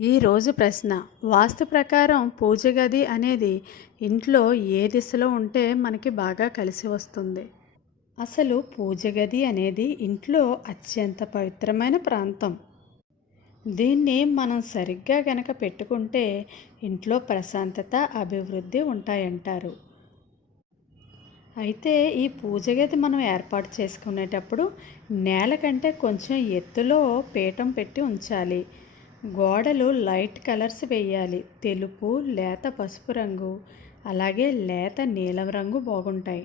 ఈరోజు ప్రశ్న, వాస్తు ప్రకారం పూజ గది అనేది ఇంట్లో ఏ దిశలో ఉంటే మనకి బాగా కలిసి వస్తుంది? అసలు పూజ గది అనేది ఇంట్లో అత్యంత పవిత్రమైన ప్రాంతం. దీన్ని మనం సరిగ్గా గనక పెట్టుకుంటే ఇంట్లో ప్రశాంతత, అభివృద్ధి ఉంటాయంటారు. అయితే ఈ పూజ గది మనం ఏర్పాటు చేసుకునేటప్పుడు నేల కంటే కొంచెం ఎత్తులో పీఠం పెట్టి ఉంచాలి. గోడలు లైట్ కలర్స్ వేయాలి. తెలుపు, లేత పసుపు రంగు, అలాగే లేత నీలం రంగు బాగుంటాయి.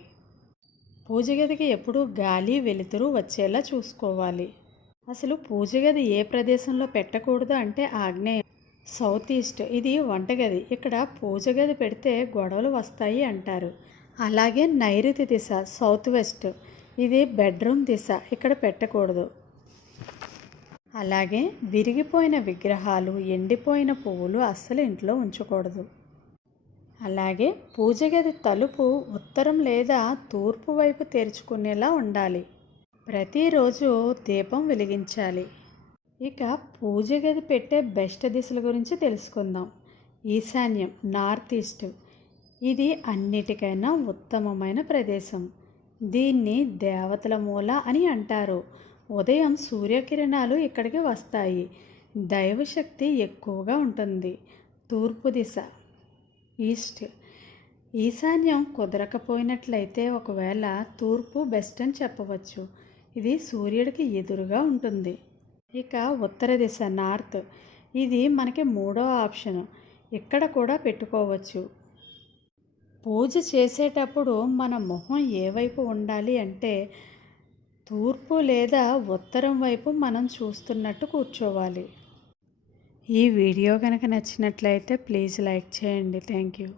పూజ గదికి ఎప్పుడూ గాలి, వెలుతురు వచ్చేలా చూసుకోవాలి. అసలు పూజ గది ఏ ప్రదేశంలో పెట్టకూడదు అంటే ఆగ్నేయం, సౌత్ ఈస్ట్. ఇది వంటగది. ఇక్కడ పూజ గది పెడితే గొడవలు వస్తాయి అంటారు. అలాగే నైరుతి దిశ, సౌత్ వెస్ట్. ఇది బెడ్రూమ్ దిశ. ఇక్కడ పెట్టకూడదు. అలాగే విరిగిపోయిన విగ్రహాలు, ఎండిపోయిన పువ్వులు అస్సలు ఇంట్లో ఉంచకూడదు. అలాగే పూజ గది తలుపు ఉత్తరం లేదా తూర్పు వైపు తెరుచుకునేలా ఉండాలి. ప్రతిరోజు దీపం వెలిగించాలి. ఇక పూజ గది పెట్టే బెస్ట్ దిశల గురించి తెలుసుకుందాం. ఈశాన్యం, నార్త్ ఈస్ట్. ఇది అన్నిటికైనా ఉత్తమమైన ప్రదేశం. దీన్ని దేవతల మూల అని అంటారు. ఉదయం సూర్యకిరణాలు ఇక్కడికి వస్తాయి. దైవశక్తి ఎక్కువగా ఉంటుంది. తూర్పు దిశ, ఈస్ట్. ఈశాన్యం కుదరకపోయినట్లయితే ఒకవేళ తూర్పు బెస్ట్ అని చెప్పవచ్చు. ఇది సూర్యుడికి ఎదురుగా ఉంటుంది. ఇక ఉత్తర దిశ, నార్త్. ఇది మనకి మూడో ఆప్షన్. ఇక్కడ కూడా పెట్టుకోవచ్చు. పూజ చేసేటప్పుడు మన మొహం ఏ వైపు ఉండాలి అంటే తూర్పు లేదా ఉత్తరం వైపు మనం చూస్తున్నట్టు కూర్చోవాలి. ఈ వీడియో కనుక నచ్చినట్లయితే ప్లీజ్ లైక్ చేయండి. Thank you.